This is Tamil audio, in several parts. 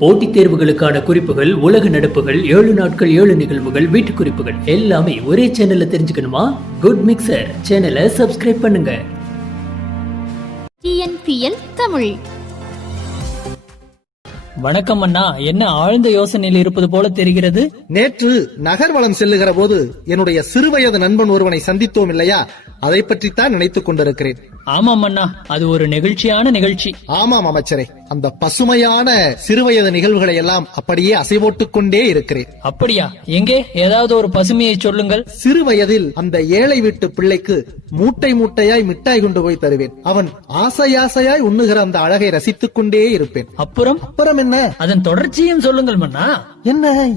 போட்டித் தேர்வுகளுக்கான குறிப்புகள், உலக நடப்புகள், 7 நாட்கள் 7 நிகழ்வுகள், வீட்டு குறிப்புகள் எல்லாமே ஒரே சேனல்ல தெரிஞ்சுக்கணுமா? குட் மிக்சர் சேனலை சப்ஸ்கிரைப் பண்ணுங்க. TNPL தமிழ். வணக்கம் அண்ணா, என்ன ஆழ்ந்த யோசனையில் இருப்பது போல தெரிகிறது? நேற்று நகர்வலம் செல்லுகிற போது என்னுடைய சிறுவயது நண்பன் ஒருவனை சந்தித்தோம் இல்லையா, அதை பற்றித்தான் நினைத்துக் கொண்டிருக்கிறேன். ஆமாம் அண்ணா, அது ஒரு நெகிழ்ச்சியான நிகழ்ச்சி. ஆமாம் அமைச்சரே, அந்த பசுமையான சிறுவயது நிகழ்வுகளை எல்லாம் அப்படியே அசைவோட்டுக் கொண்டே இருக்கிறேன். அப்படியா? எங்கே ஏதாவது ஒரு பசுமையை சொல்லுங்கள். சிறுவயதில் அந்த ஏழை வீட்டு பிள்ளைக்கு மூட்டை மூட்டையாய் மிட்டாய் கொண்டு போய் தருவேன். அவன் ஆசையாசையாய் உண்ணுகிற அந்த அழகை ரசித்துக் கொண்டே இருப்பேன். அப்புறம் என்ன? அதன் தொடர்ச்சியும் சொல்லுங்கள் மன்னா.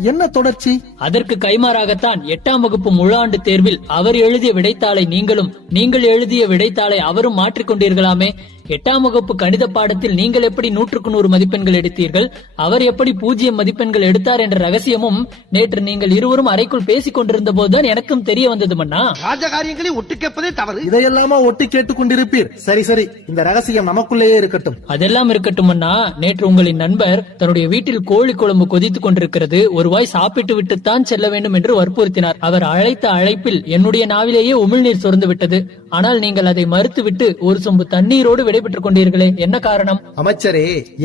என்ன தொடர்ச்சி? அதற்கு கைமாறாகத்தான் 8ஆம் வகுப்பு முழாண்டு தேர்வில் அவர் எழுதிய விடைத்தாளை நீங்களும், நீங்கள் எழுதிய விடைத்தாளை அவரும் மாற்றிக்கொண்டீர்களாமே. 8ஆம் வகுப்பு கணித பாடத்தில் நீங்கள் எப்படி 100க்கு 100 மதிப்பெண்கள் எடுத்தீர்கள், அவர் எப்படி 0 மதிப்பெண்கள் எடுத்தார் என்ற ரகசியமும் நேற்று நீங்கள் இருவரும் அறைக்குள் பேசிக் கொண்டிருந்த போதுதான் எனக்கும் தெரிய வந்தது மன்னா. ராஜகாரியங்களை ஒட்டு கேட்பதே தவறு. இதையெல்லாமா ஒட்டு கேட்டுக் கொண்டிருப்பீர்? சரி சரி, இந்த ரகசியம் நமக்குள்ளேயே இருக்கட்டும். அதெல்லாம் இருக்கட்டும் அண்ணா. நேற்று உங்களின் நண்பர் தன்னுடைய வீட்டில் கோழி குழம்பு கொதித்துக் கொண்டிருக்கிறது, ஒரு வாய் சாப்பிட்டு விட்டுத்தான் செல்ல வேண்டும் என்று வற்புறுத்தினார். அவர் அழைத்த அழைப்பில் என்னுடைய நாவிலேயே உமிழ்நீர் சொர்ந்து விட்டது. ஆனால் நீங்கள் அதை மறுத்துவிட்டு ஒரு சொம்பு தண்ணீரோடு விடைபெற்றுக் கொண்டீர்களே, என்ன காரணம்? அமைச்சரே,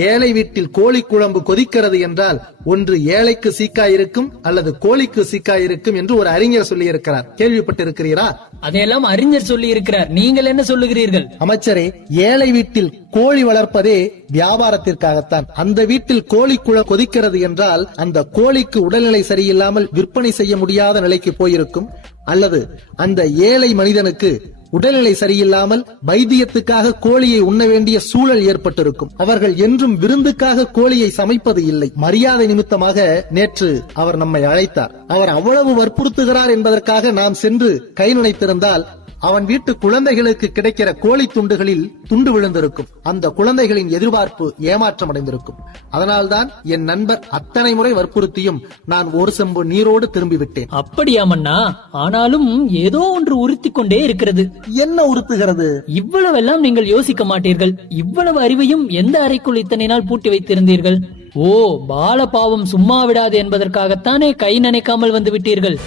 ஏழை வீட்டில் கோழி குழம்பு கொதிக்கிறது என்றால் ஒன்று ஏழைக்கு சீக்காயிருக்கும் அல்லது கோழிக்கு சீக்காயிருக்கும் என்று ஒரு அறிஞர் சொல்லி இருக்கிறார். கேள்விப்பட்டிருக்கிறீரா? அதையெல்லாம் அறிஞர் சொல்லி இருக்கிறார், நீங்கள் என்ன சொல்லுகிறீர்கள்? அமைச்சரே, ஏழை வீட்டில் கோழி வளர்ப்பதே வியாபாரத்திற்காகத்தான். அந்த வீட்டில் கோழி குழம்பு கொதிக்கிறது என்றால் அந்த கோழிக்கு உடல்நிலை சரியில்லாமல் விற்பனை செய்ய முடியாத நிலைக்கு போயிருக்கும், அல்லது அந்த ஏழை மனிதனுக்கு உடல்நிலை சரியில்லாமல் வைத்தியத்துக்காக கோழியை உண்ண வேண்டிய சூழல் ஏற்பட்டிருக்கும். அவர்கள் என்றும் விருந்துக்காக கோழியை சமைப்பது இல்லை. மரியாதை நிமித்தமாக நேற்று அவர் நம்மை அழைத்தார். அவர் அவ்வளவு வற்புறுத்துகிறார் என்பதற்காக நாம் சென்று கை நனைத்திருந்தால் அவன் வீட்டு குழந்தைகளுக்கு கிடைக்கிற கோழி துண்டுகளில் துண்டு விழுந்திருக்கும். அந்த குழந்தைகளின் எதிர்பார்ப்பு ஏமாற்றம் அடைந்திருக்கும். அதனால்தான் என் நண்பர் அத்தனை முறை வற்புறுத்தியும் நான் ஒரு செம்பு நீரோடு திரும்பிவிட்டேன். அப்படியா மன்னா? ஆனாலும் ஏதோ ஒன்று உறுத்திக் கொண்டே இருக்கிறது. என்ன உறுத்துகிறது? இவ்வளவெல்லாம் நீங்கள் யோசிக்க மாட்டீர்கள். இவ்வளவு அறிவையும் எந்த அறைக்குள் இத்தனை நாள் பூட்டி வைத்திருந்தீர்கள்? ஓ, பால பாவம் சும்மா விடாது என்பதற்காகத்தானே கை நனைக்காமல் வந்து விட்டீர்கள்.